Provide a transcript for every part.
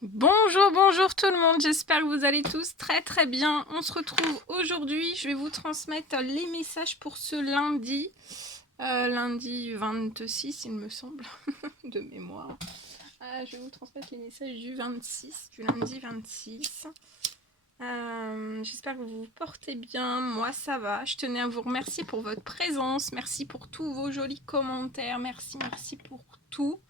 Bonjour, bonjour tout le monde, j'espère que vous allez tous très très bien. On se retrouve aujourd'hui, je vais vous transmettre les messages pour ce lundi. Lundi 26 il me semble, de mémoire. Je vais vous transmettre les messages du 26, du lundi 26. J'espère que vous vous portez bien, moi ça va. Je tenais à vous remercier pour votre présence, merci pour tous vos jolis commentaires, merci pour tout.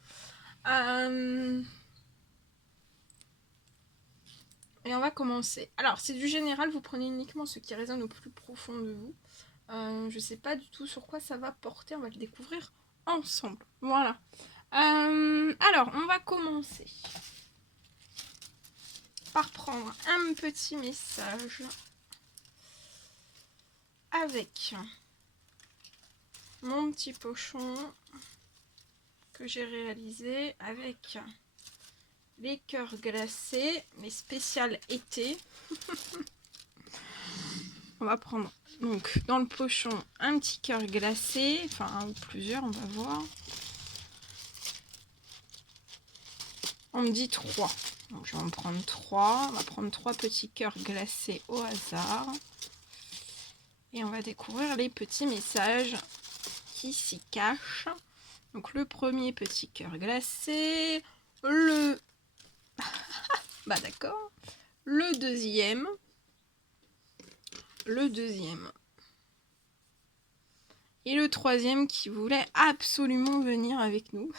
Et on va commencer. Alors, c'est du général, vous prenez uniquement ce qui résonne au plus profond de vous. Je ne sais pas du tout sur quoi ça va porter, on va le découvrir ensemble. Voilà. Alors, on va commencer par prendre un petit message avec mon petit pochon que j'ai réalisé avec les cœurs glacés, les spéciales été. On va prendre donc dans le pochon un petit cœur glacé, enfin un ou plusieurs, on va voir. On me dit 3. Donc je vais en prendre 3. On va prendre 3 petits cœurs glacés au hasard. Et on va découvrir les petits messages qui s'y cachent. Donc le premier petit cœur glacé. Le... bah d'accord. Le deuxième. Le deuxième. Et le troisième qui voulait absolument venir avec nous.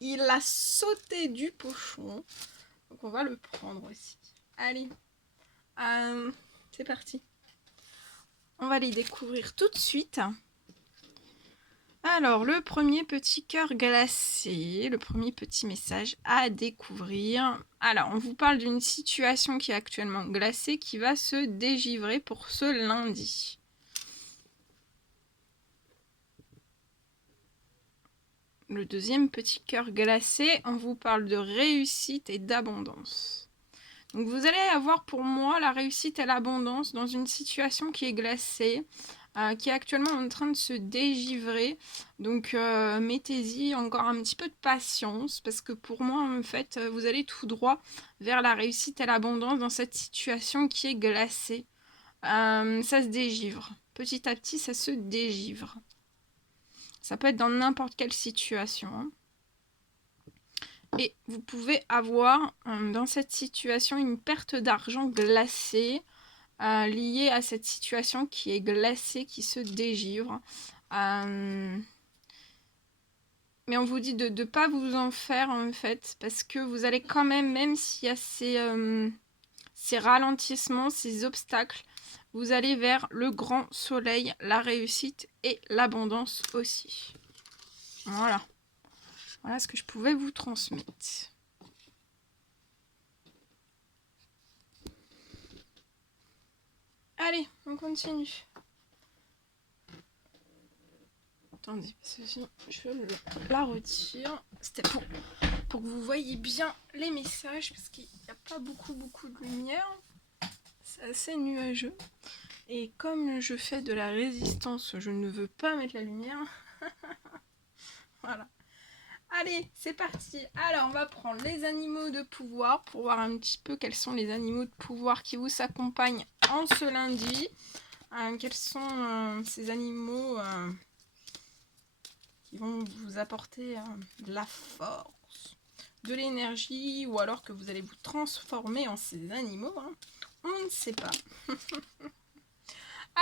Il a sauté du pochon. Donc on va le prendre aussi. Allez. C'est parti. On va les découvrir tout de suite. Alors, le premier petit cœur glacé, le premier petit message à découvrir. Alors, on vous parle d'une situation qui est actuellement glacée, qui va se dégivrer pour ce lundi. Le deuxième petit cœur glacé, on vous parle de réussite et d'abondance. Donc vous allez avoir pour moi la réussite et l'abondance dans une situation qui est glacée, qui est actuellement en train de se dégivrer. Donc mettez-y encore un petit peu de patience, parce que pour moi, en fait, vous allez tout droit vers la réussite et l'abondance dans cette situation qui est glacée. Ça se dégivre. Petit à petit, ça se dégivre. Ça peut être dans n'importe quelle situation, hein. Et vous pouvez avoir dans cette situation une perte d'argent glacée liée à cette situation qui est glacée, qui se dégivre. Mais on vous dit de ne pas vous en faire en fait, parce que vous allez quand même s'il y a ces ralentissements, ces obstacles, vous allez vers le grand soleil, la réussite et l'abondance aussi. Voilà. Voilà ce que je pouvais vous transmettre. Allez, on continue. Attendez, ceci, je la retire. C'était pour que vous voyez bien les messages, parce qu'il n'y a pas beaucoup de lumière. C'est assez nuageux. Et comme je fais de la résistance, je ne veux pas mettre la lumière. Voilà. Allez, c'est parti. Alors, on va prendre les animaux de pouvoir pour voir un petit peu quels sont les animaux de pouvoir qui vous accompagnent en ce lundi. Quels sont ces animaux qui vont vous apporter de la force, de l'énergie, ou alors que vous allez vous transformer en ces animaux, hein. On ne sait pas.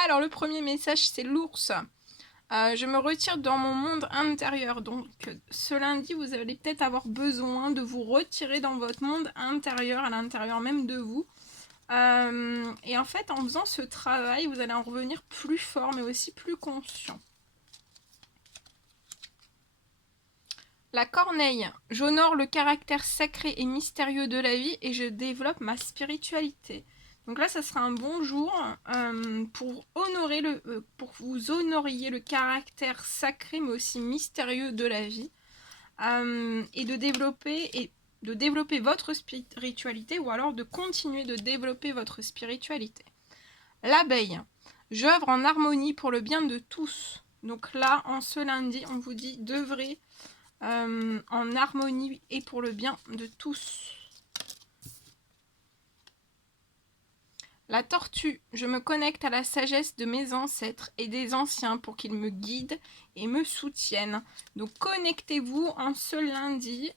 Alors, le premier message, c'est l'ours. Je me retire dans mon monde intérieur. Donc, ce lundi, vous allez peut-être avoir besoin de vous retirer dans votre monde intérieur, à l'intérieur même de vous. Et en fait, en faisant ce travail, vous allez en revenir plus fort, mais aussi plus conscient. La corneille. J'honore le caractère sacré et mystérieux de la vie et je développe ma spiritualité. Donc là, ça sera un bon jour pour vous honoriez le caractère sacré mais aussi mystérieux de la vie et de développer votre spiritualité, ou alors de continuer de développer votre spiritualité. L'abeille. J'œuvre en harmonie pour le bien de tous. Donc là, en ce lundi, on vous dit d'œuvrer en harmonie et pour le bien de tous. La tortue, je me connecte à la sagesse de mes ancêtres et des anciens pour qu'ils me guident et me soutiennent. Donc connectez-vous en ce lundi.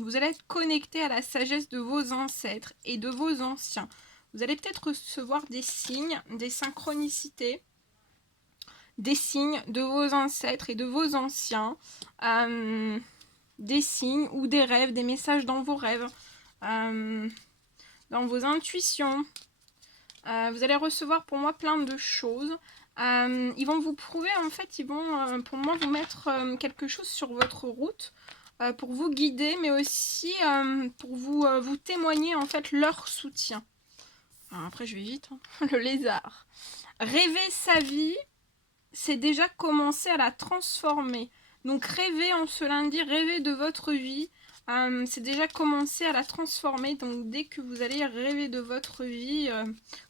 Vous allez être connecté à la sagesse de vos ancêtres et de vos anciens. Vous allez peut-être recevoir des signes, des synchronicités, des signes de vos ancêtres et de vos anciens. Des signes ou des rêves, des messages dans vos rêves, dans vos intuitions. Vous allez recevoir pour moi plein de choses. Ils vont vous prouver, en fait, ils vont pour moi vous mettre quelque chose sur votre route pour vous guider, mais aussi pour vous témoigner en fait leur soutien. Alors après je vais vite, hein. Le lézard. Rêver sa vie, c'est déjà commencer à la transformer. Donc rêver en ce lundi, rêver de votre vie, c'est déjà commencer à la transformer. Donc dès que vous allez rêver de votre vie,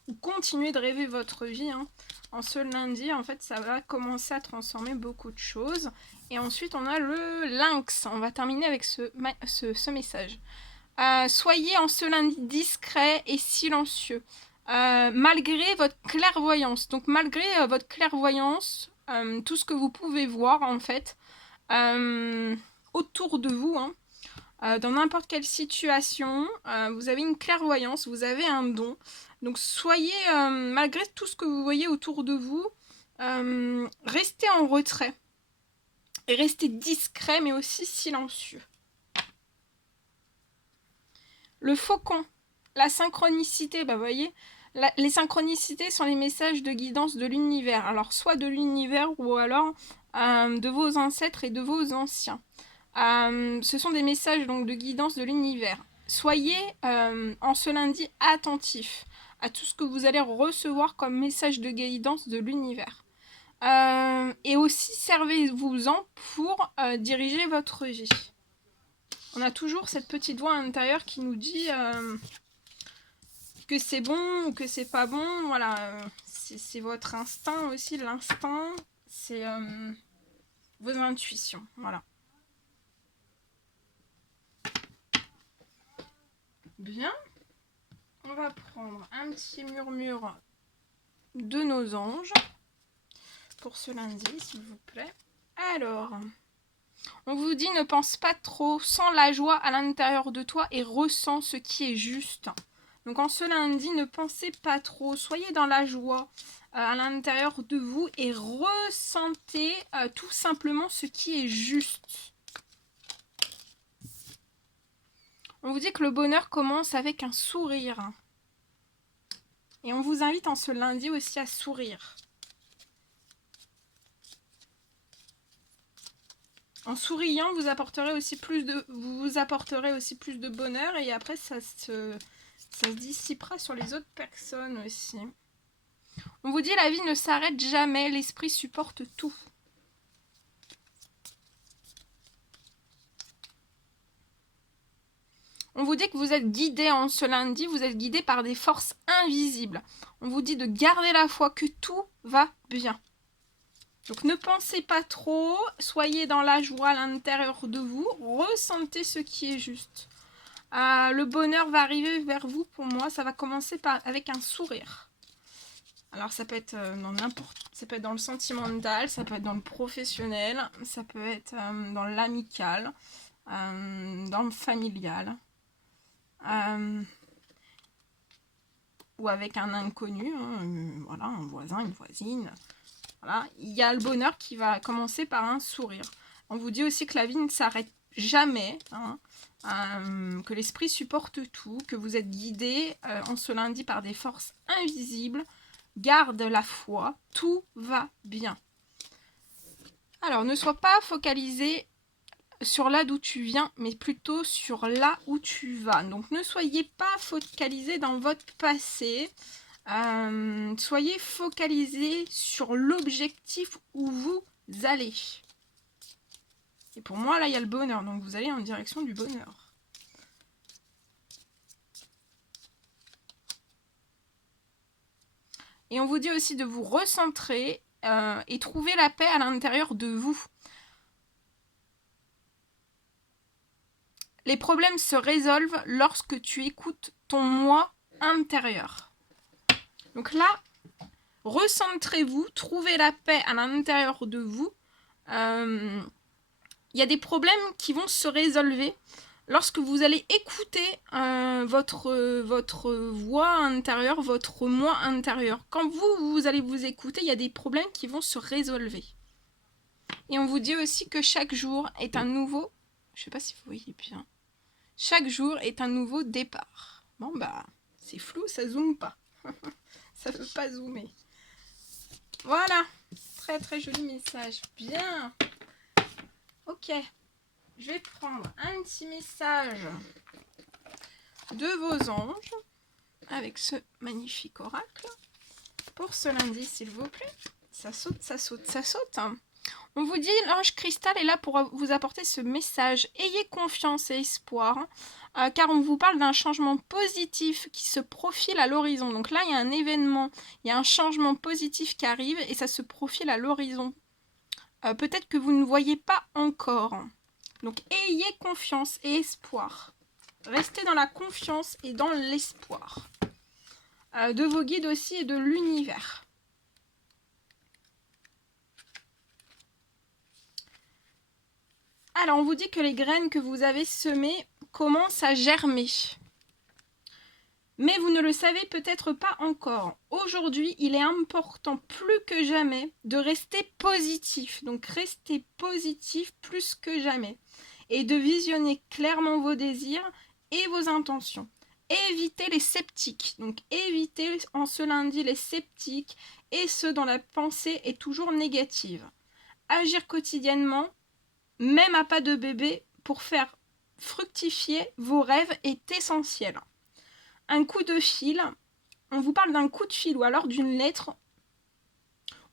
ou continuer de rêver votre vie, hein, en ce lundi, en fait, ça va commencer à transformer beaucoup de choses. Et ensuite, on a le lynx. On va terminer avec ce message. Soyez en ce lundi discret et silencieux. Malgré votre clairvoyance. Donc malgré votre clairvoyance, tout ce que vous pouvez voir, en fait, autour de vous, hein, dans n'importe quelle situation, vous avez une clairvoyance, vous avez un don. Donc soyez, malgré tout ce que vous voyez autour de vous, restez en retrait. Et restez discret, mais aussi silencieux. Le faucon, la synchronicité, bah vous voyez, les synchronicités sont les messages de guidance de l'univers. Alors soit de l'univers ou alors de vos ancêtres et de vos anciens. Ce sont des messages donc de guidance de l'univers. Soyez en ce lundi attentifs à tout ce que vous allez recevoir comme message de guidance de l'univers. Et aussi servez-vous-en pour diriger votre vie. On a toujours cette petite voix intérieure qui nous dit que c'est bon ou que c'est pas bon. Voilà, c'est votre instinct aussi. L'instinct, c'est vos intuitions. Voilà. Bien. On va prendre un petit murmure de nos anges pour ce lundi, s'il vous plaît. Alors, on vous dit ne pense pas trop, sens la joie à l'intérieur de toi et ressens ce qui est juste. Donc en ce lundi, ne pensez pas trop, soyez dans la joie à l'intérieur de vous et ressentez tout simplement ce qui est juste. On vous dit que le bonheur commence avec un sourire. Et on vous invite en ce lundi aussi à sourire. En souriant, vous apporterez aussi plus de bonheur et après ça se dissipera sur les autres personnes aussi. On vous dit la vie ne s'arrête jamais, l'esprit supporte tout. On vous dit que vous êtes guidé en ce lundi, vous êtes guidé par des forces invisibles. On vous dit de garder la foi, que tout va bien. Donc ne pensez pas trop, soyez dans la joie à l'intérieur de vous, ressentez ce qui est juste. Le bonheur va arriver vers vous, pour moi, ça va commencer avec un sourire. Alors ça peut être ça peut être dans le sentimental, ça peut être dans le professionnel, ça peut être dans l'amical, dans le familial, ou avec un inconnu, hein, voilà, un voisin, une voisine. Voilà, il y a le bonheur qui va commencer par un sourire. On vous dit aussi que la vie ne s'arrête jamais, hein, que l'esprit supporte tout, que vous êtes guidé en ce lundi par des forces invisibles. Garde la foi, tout va bien. Alors, ne sois pas focalisé sur là d'où tu viens, mais plutôt sur là où tu vas. Donc, ne soyez pas focalisé dans votre passé. Soyez focalisé sur l'objectif où vous allez. Et pour moi, là, il y a le bonheur. Donc, vous allez en direction du bonheur. Et on vous dit aussi de vous recentrer et trouver la paix à l'intérieur de vous. Les problèmes se résolvent lorsque tu écoutes ton moi intérieur. Donc là, recentrez-vous, trouvez la paix à l'intérieur de vous. Il y a des problèmes qui vont se résolver lorsque vous allez écouter votre voix intérieure, votre moi intérieur. Quand vous allez vous écouter, il y a des problèmes qui vont se résolver. Et on vous dit aussi que chaque jour est un nouveau... Je sais pas si vous voyez bien. Chaque jour est un nouveau départ. Bon bah, c'est flou, ça zoome pas. Ça veut pas zoomer. Voilà. Très très joli message. Bien. Ok. Je vais prendre un petit message de vos anges avec ce magnifique oracle. Pour ce lundi, s'il vous plaît. Ça saute, ça saute, ça saute. On vous dit, l'ange cristal est là pour vous apporter ce message. Ayez confiance et espoir, car on vous parle d'un changement positif qui se profile à l'horizon. Donc là, il y a un événement, il y a un changement positif qui arrive et ça se profile à l'horizon. Peut-être que vous ne voyez pas encore. Donc ayez confiance et espoir. Restez dans la confiance et dans l'espoir. De vos guides aussi et de l'univers. Alors, on vous dit que les graines que vous avez semées commencent à germer. Mais vous ne le savez peut-être pas encore. Aujourd'hui, il est important plus que jamais de rester positif. Donc, restez positif plus que jamais. Et de visionner clairement vos désirs et vos intentions. Évitez les sceptiques. Donc, évitez en ce lundi les sceptiques et ceux dont la pensée est toujours négative. Agir quotidiennement, même à pas de bébé, pour faire fructifier vos rêves est essentiel. Un coup de fil, on vous parle d'un coup de fil ou alors d'une lettre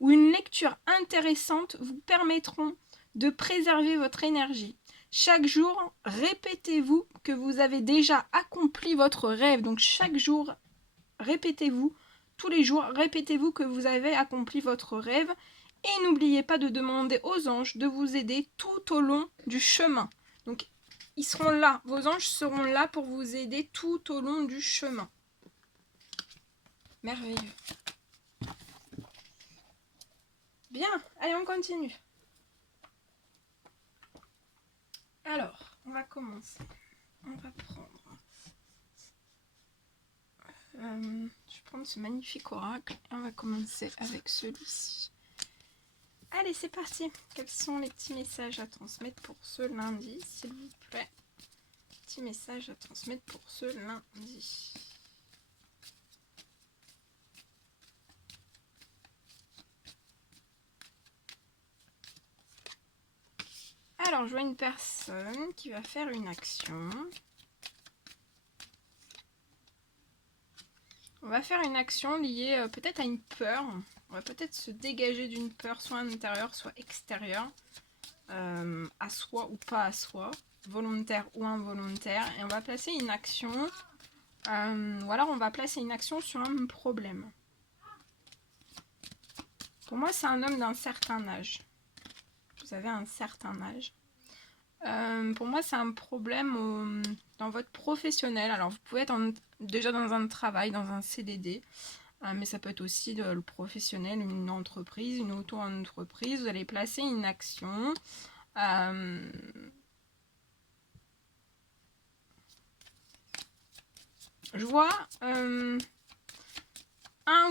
ou une lecture intéressante vous permettront de préserver votre énergie. Chaque jour, répétez-vous que vous avez déjà accompli votre rêve. Donc chaque jour, répétez-vous, tous les jours, répétez-vous que vous avez accompli votre rêve. Et n'oubliez pas de demander aux anges de vous aider tout au long du chemin. Donc, ils seront là. Vos anges seront là pour vous aider tout au long du chemin. Merveilleux. Bien, allez, on continue. Alors, on va commencer. On va prendre... je vais prendre ce magnifique oracle et on va commencer avec celui-ci. Allez, c'est parti. Quels sont les petits messages à transmettre pour ce lundi, s'il vous plaît? Petit message à transmettre pour ce lundi. Alors, je vois une personne qui va faire une action. On va faire une action liée peut-être à une peur. On va peut-être se dégager d'une peur, soit intérieure, soit extérieure, à soi ou pas à soi, volontaire ou involontaire. Et on va placer une action, ou alors on va placer une action sur un problème. Pour moi, c'est un homme d'un certain âge. Vous avez un certain âge. Pour moi, c'est un problème dans votre professionnel. Alors, vous pouvez être déjà dans un travail, dans un CDD, mais ça peut être aussi le professionnel, une entreprise, une auto-entreprise. Vous allez placer une action. Je vois un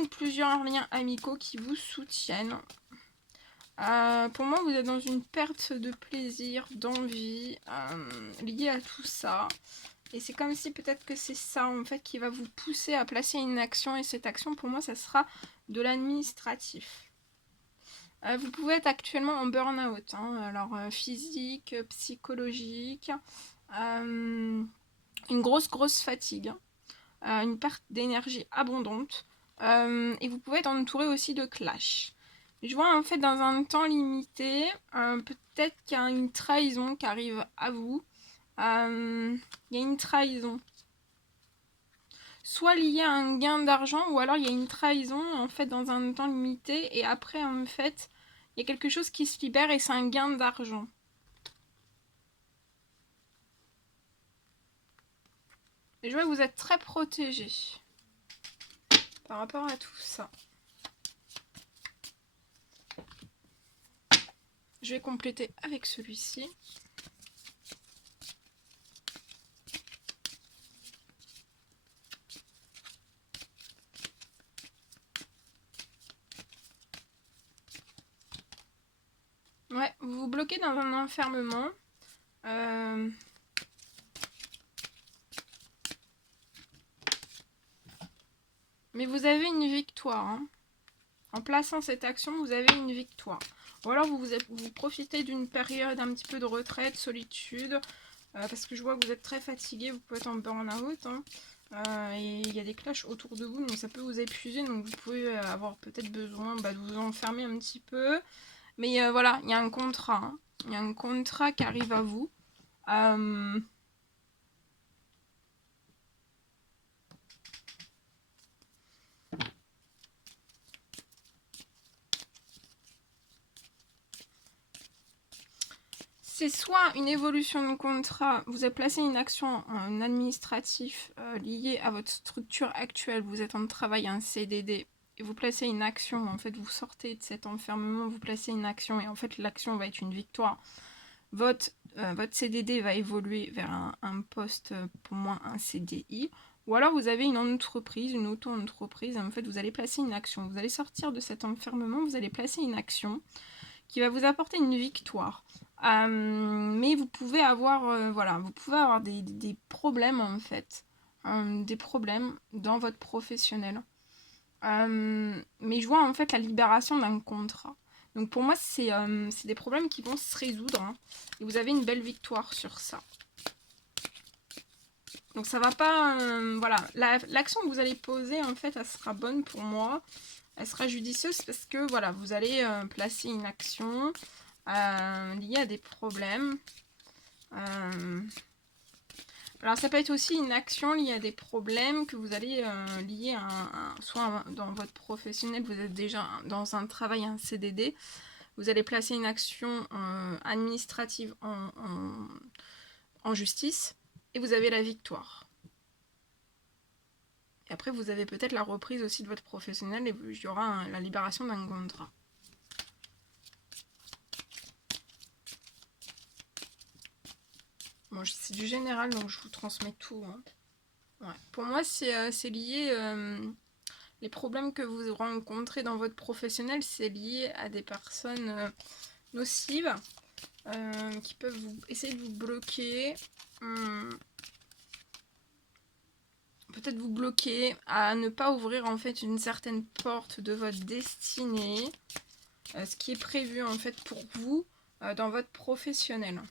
ou plusieurs liens amicaux qui vous soutiennent. Pour moi, vous êtes dans une perte de plaisir, d'envie, liée à tout ça. Et c'est comme si peut-être que c'est ça, en fait, qui va vous pousser à placer une action. Et cette action, pour moi, ça sera de l'administratif. Vous pouvez être actuellement en burn-out. Alors, physique, psychologique, une grosse fatigue. Une perte d'énergie abondante. Et vous pouvez être entouré aussi de clash. Je vois en fait dans un temps limité, peut-être qu'il y a une trahison qui arrive à vous. Il y a une trahison. Soit liée à un gain d'argent, ou alors il y a une trahison en fait dans un temps limité. Et après en fait, il y a quelque chose qui se libère et c'est un gain d'argent. Et je vois que vous êtes très protégé par rapport à tout ça. Je vais compléter avec celui-ci. Ouais, vous vous bloquez dans un enfermement. Mais vous avez une victoire. Hein. En plaçant cette action, vous avez une victoire. Ou alors vous profitez d'une période un petit peu de retraite, solitude. Parce que je vois que vous êtes très fatigué, vous pouvez être en burn-out. Hein. Et il y a des clashs autour de vous, donc ça peut vous épuiser. Donc vous pouvez avoir peut-être besoin de vous enfermer un petit peu. Mais voilà, il y a un contrat. Hein. Il y a un contrat qui arrive à vous. C'est soit une évolution de contrat, vous avez placé une action en administratif liée à votre structure actuelle, vous êtes en travail, un CDD, et vous placez une action, en fait vous sortez de cet enfermement, vous placez une action, et en fait l'action va être une victoire. Votre CDD va évoluer vers un poste, pour moi un CDI, ou alors vous avez une entreprise, une auto-entreprise, et en fait vous allez placer une action, vous allez sortir de cet enfermement, vous allez placer une action qui va vous apporter une victoire. Mais vous pouvez avoir, voilà, vous pouvez avoir des problèmes en fait, des problèmes dans votre professionnel. Mais je vois en fait la libération d'un contrat. Donc pour moi, c'est des problèmes qui vont se résoudre. Hein, et vous avez une belle victoire sur ça. Donc ça va pas... voilà, l'action que vous allez poser, en fait, elle sera bonne pour moi. Elle sera judicieuse parce que, voilà, vous allez placer une action liée à des problèmes. Alors ça peut être aussi une action liée à des problèmes que vous allez lier soit dans votre professionnel, vous êtes déjà dans un travail, un CDD, vous allez placer une action administrative en justice et vous avez la victoire. Et après vous avez peut-être la reprise aussi de votre professionnel et il y aura la libération d'un contrat. Bon, c'est du général donc je vous transmets tout. Hein. Ouais. Pour moi c'est lié... les problèmes que vous rencontrez dans votre professionnel, c'est lié à des personnes nocives qui peuvent essayer de vous bloquer. Peut-être vous bloquer à ne pas ouvrir en fait une certaine porte de votre destinée, ce qui est prévu en fait pour vous dans votre professionnel.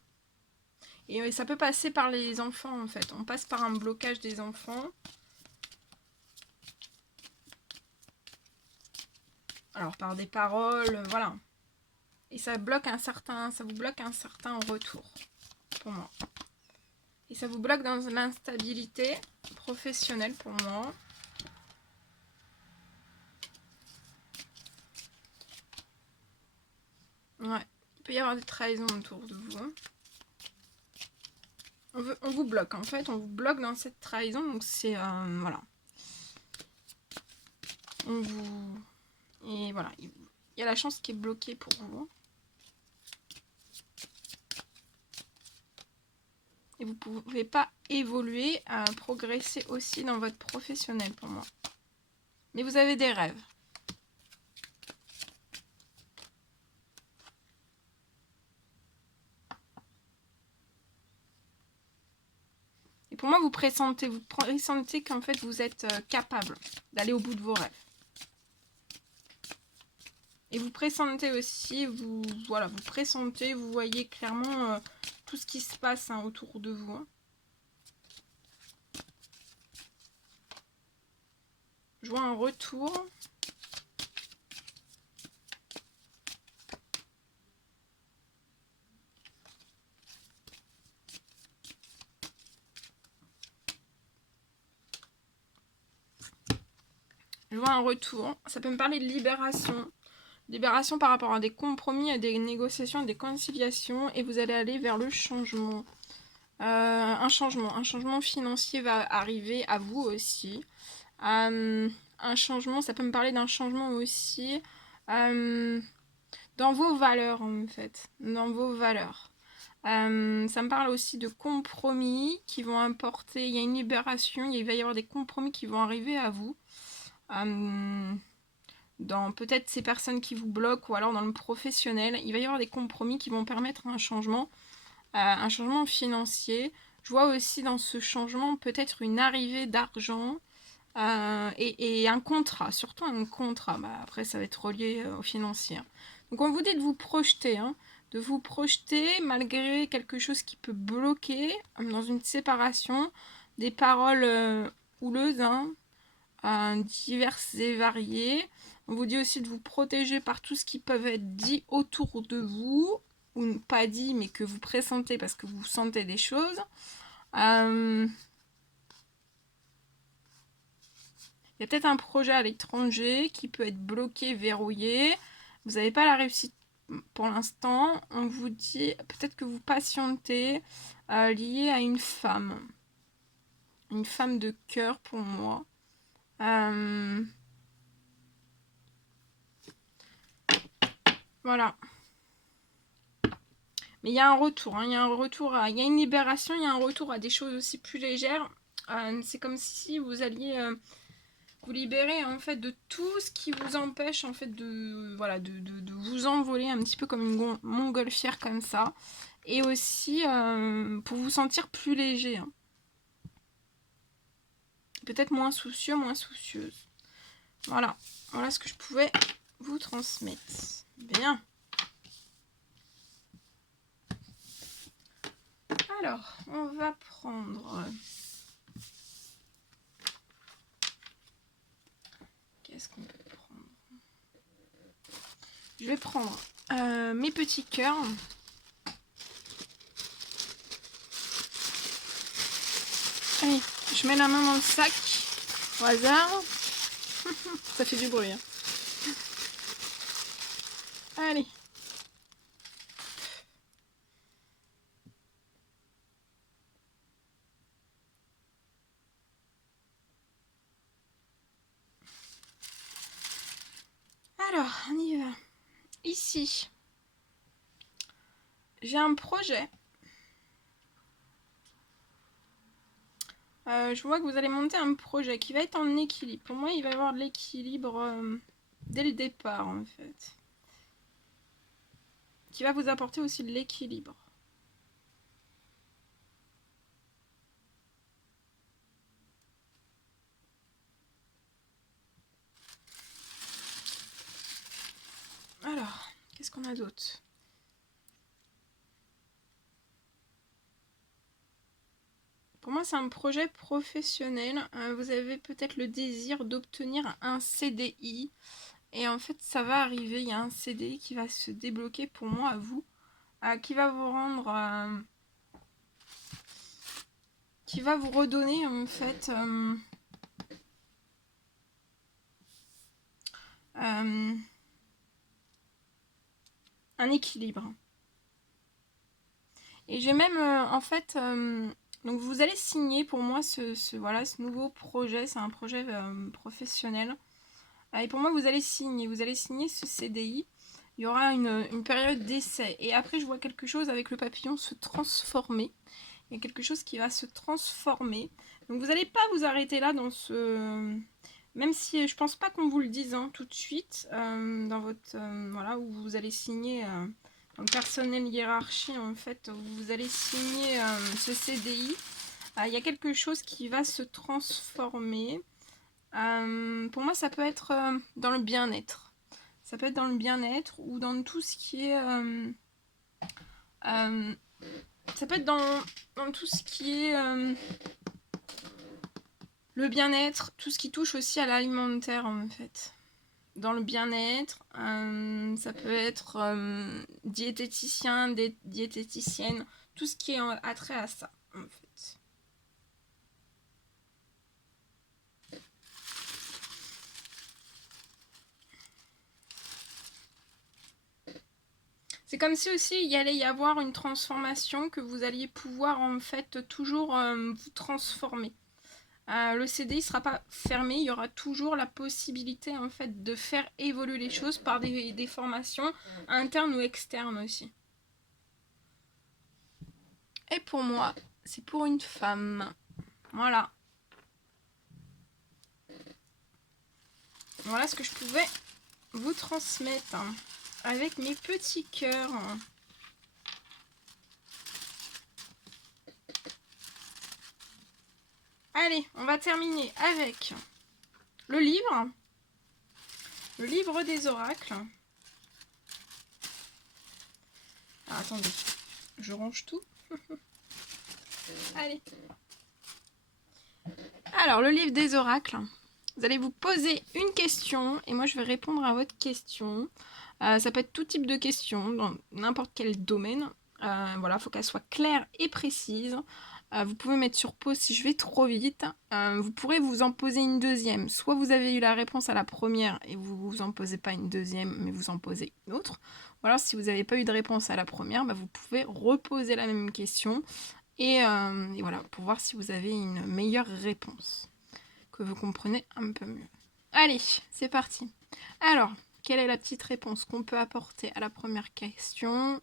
Et ça peut passer par les enfants en fait. On passe par un blocage des enfants. Alors par des paroles, voilà. Et ça vous bloque un certain retour, pour moi. Et ça vous bloque dans l'instabilité professionnelle, pour moi. Ouais, il peut y avoir des trahisons autour de vous. Hein. On vous bloque, en fait, on vous bloque dans cette trahison, donc c'est, voilà. On vous... Et voilà, il y a la chance qui est bloquée pour vous. Et vous ne pouvez pas évoluer, progresser aussi dans votre professionnel pour moi. Mais vous avez des rêves. Et pour moi, vous pressentez qu'en fait, vous êtes capable d'aller au bout de vos rêves. Et vous pressentez aussi, vous pressentez, vous voyez clairement tout ce qui se passe hein, autour de vous. Hein. Je vois un retour. Je vois un retour. Ça peut me parler de libération. Libération par rapport à des compromis, à des négociations, à des conciliations. Et vous allez aller vers le changement. Un changement financier va arriver à vous aussi. Un changement, ça peut me parler d'un changement aussi dans vos valeurs en fait, dans vos valeurs. Ça me parle aussi de compromis qui vont apporter, il y a une libération, il va y avoir des compromis qui vont arriver à vous. Dans peut-être ces personnes qui vous bloquent ou alors dans le professionnel, il va y avoir des compromis qui vont permettre un changement financier. Je vois aussi dans ce changement peut-être une arrivée d'argent et un contrat, surtout un contrat. Bah, après, ça va être relié au financier. Donc on vous dit de vous projeter, de vous projeter malgré quelque chose qui peut bloquer dans une séparation, des paroles houleuses, diverses et variées. On vous dit aussi de vous protéger par tout ce qui peut être dit autour de vous, ou pas dit, mais que vous pressentez parce que vous sentez des choses. Il y a peut-être un projet à l'étranger qui peut être bloqué, verrouillé. Vous n'avez pas la réussite pour l'instant. On vous dit peut-être que vous patientez lié à une femme. Une femme de cœur pour moi. Voilà. Mais il y a un retour, il y a un retour il y a une libération, il y a un retour à des choses aussi plus légères. C'est comme si vous alliez vous libérer en fait de tout ce qui vous empêche en fait de vous envoler un petit peu comme une montgolfière comme ça. Et aussi pour vous sentir plus léger. Peut-être moins soucieux, moins soucieuse. Voilà. Voilà ce que je pouvais vous transmettre. Bien. Alors, on va prendre... Qu'est-ce qu'on peut prendre? Je vais prendre mes petits cœurs. Allez, je mets la main dans le sac au hasard. Ça fait du bruit. Allez. Alors, on y va. Ici, j'ai un projet. Je vois que vous allez monter un projet qui va être en équilibre. Pour moi, il va y avoir de l'équilibre dès le départ, en fait. Qui va vous apporter aussi de l'équilibre. Alors, qu'est-ce qu'on a d'autre? Pour moi, c'est un projet professionnel. Vous avez peut-être le désir d'obtenir un CDI. Et en fait, ça va arriver. Il y a un CDI qui va se débloquer pour moi, à vous. Qui va vous rendre... qui va vous redonner, en fait... un équilibre. Et j'ai même, en fait... donc vous allez signer pour moi ce nouveau projet. C'est un projet professionnel. Et pour moi, vous allez signer ce CDI. Il y aura une période d'essai. Et après, je vois quelque chose avec le papillon se transformer. Il y a quelque chose qui va se transformer. Donc vous n'allez pas vous arrêter là dans ce... Même si je pense pas qu'on vous le dise tout de suite, dans votre... voilà, où vous allez signer... dans le personnel hiérarchie, en fait, vous allez signer ce CDI. Il y a quelque chose qui va se transformer. Pour moi, ça peut être dans le bien-être. Ça peut être dans le bien-être ou dans tout ce qui est... ça peut être dans tout ce qui est le bien-être, tout ce qui touche aussi à l'alimentaire, en fait. Dans le bien-être, ça peut être diététicien, diététicienne, tout ce qui est attrait à ça, en fait. C'est comme si aussi il y allait y avoir une transformation, que vous alliez pouvoir en fait toujours vous transformer. Le CDI ne sera pas fermé, il y aura toujours la possibilité en fait de faire évoluer les choses par des formations internes ou externes aussi. Et pour moi, c'est pour une femme. Voilà. Voilà ce que je pouvais vous transmettre avec mes petits cœurs. Allez, on va terminer avec le livre des oracles. Ah, attendez, je range tout. Allez. Alors, le livre des oracles. Vous allez vous poser une question et moi je vais répondre à votre question. Ça peut être tout type de questions dans n'importe quel domaine. Voilà, il faut qu'elle soit claire et précise. Vous pouvez mettre sur pause si je vais trop vite. Vous pourrez vous en poser une deuxième. Soit vous avez eu la réponse à la première et vous vous en posez pas une deuxième, mais vous en posez une autre. Ou alors si vous n'avez pas eu de réponse à la première, vous pouvez reposer la même question. Et voilà, pour voir si vous avez une meilleure réponse, que vous comprenez un peu mieux. Allez, c'est parti. Alors, quelle est la petite réponse qu'on peut apporter à la première question?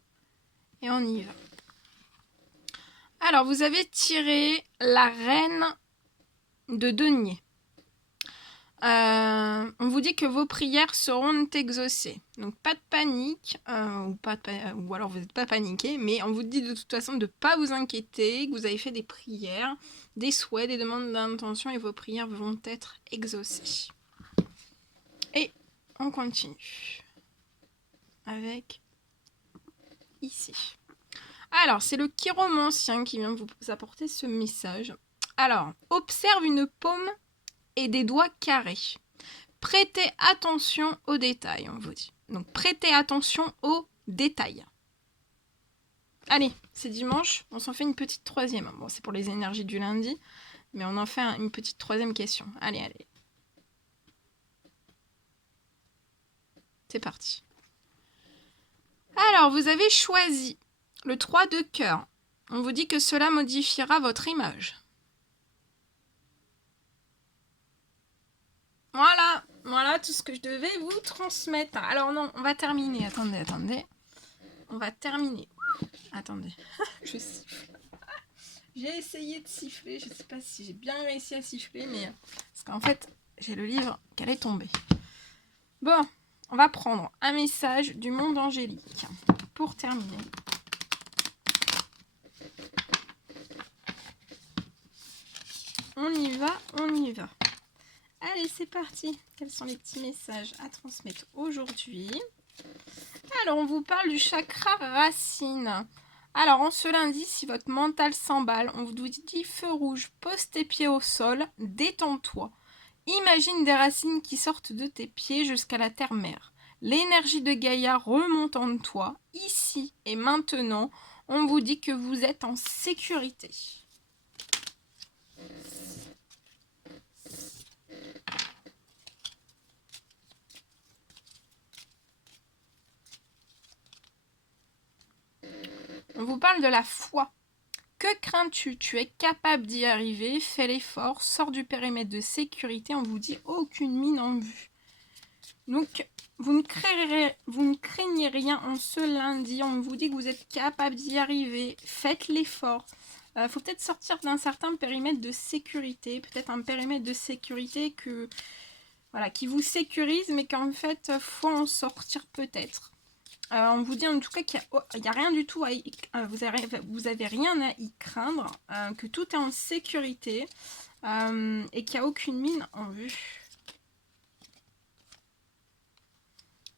Et on y va. Alors, vous avez tiré la reine de denier. On vous dit que vos prières seront exaucées. Donc pas de panique, ou alors vous n'êtes pas paniqué, mais on vous dit de toute façon de ne pas vous inquiéter, que vous avez fait des prières, des souhaits, des demandes d'intention et vos prières vont être exaucées. Et on continue avec ici. Alors, c'est le chiromancien qui vient vous apporter ce message. Alors, observe une paume et des doigts carrés. Prêtez attention aux détails, on vous dit. Donc, prêtez attention aux détails. Allez, c'est dimanche, on s'en fait une petite troisième. Bon, c'est pour les énergies du lundi, mais on en fait une petite troisième question. Allez, allez. C'est parti. Alors, vous avez choisi le 3 de cœur. On vous dit que cela modifiera votre image. Voilà tout ce que je devais vous transmettre. Alors non, on va terminer. Attendez. On va terminer. Attendez, je siffle. J'ai essayé de siffler. Je ne sais pas si j'ai bien réussi à siffler, mais parce qu'en fait, j'ai le livre qu'elle est tombée. Bon, on va prendre un message du monde angélique pour terminer. On y va. Allez, c'est parti. Quels sont les petits messages à transmettre aujourd'hui? Alors, on vous parle du chakra racine. Alors, en ce lundi, si votre mental s'emballe, on vous dit feu rouge, pose tes pieds au sol, détends-toi. Imagine des racines qui sortent de tes pieds jusqu'à la terre-mère. L'énergie de Gaïa remonte en toi. Ici et maintenant, on vous dit que vous êtes en sécurité. On vous parle de la foi. Que crains-tu? Tu es capable d'y arriver, fais l'effort, sors du périmètre de sécurité, on vous dit aucune mine en vue. Donc, vous ne craignez rien en ce lundi, on vous dit que vous êtes capable d'y arriver, faites l'effort. Faut peut-être sortir d'un certain périmètre de sécurité, peut-être un périmètre de sécurité qui vous sécurise, mais qu'en fait, faut en sortir peut-être. On vous dit en tout cas qu'il n'y a rien du tout vous avez rien à y craindre, que tout est en sécurité et qu'il n'y a aucune mine en vue.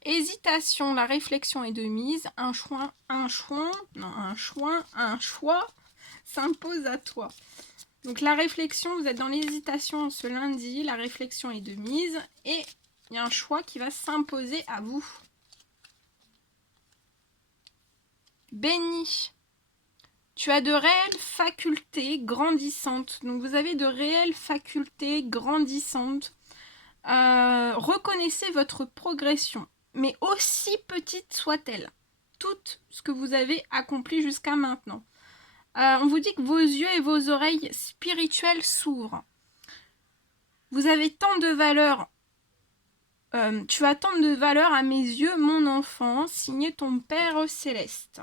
Hésitation, la réflexion est de mise, un choix s'impose à toi. Donc la réflexion, vous êtes dans l'hésitation ce lundi, la réflexion est de mise et il y a un choix qui va s'imposer à vous. Béni, tu as de réelles facultés grandissantes. Donc vous avez de réelles facultés grandissantes. Reconnaissez votre progression, mais aussi petite soit-elle. tout ce que vous avez accompli jusqu'à maintenant. On vous dit que vos yeux et vos oreilles spirituelles s'ouvrent. Vous avez tant de valeur. Tu as tant de valeur à mes yeux, mon enfant, signé ton Père Céleste.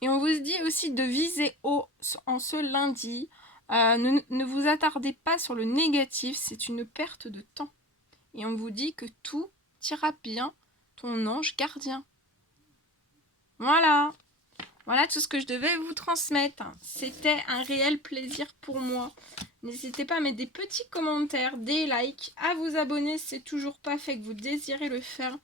Et on vous dit aussi de viser haut en ce lundi. Ne vous attardez pas sur le négatif, c'est une perte de temps. Et on vous dit que tout ira bien, ton ange gardien. Voilà. Voilà tout ce que je devais vous transmettre. C'était un réel plaisir pour moi. N'hésitez pas à mettre des petits commentaires, des likes, à vous abonner si c'est toujours pas fait, que vous désirez le faire.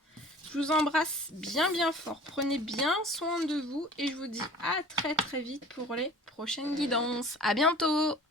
Je vous embrasse bien bien fort. Prenez bien soin de vous et je vous dis à très très vite pour les prochaines guidances. À bientôt!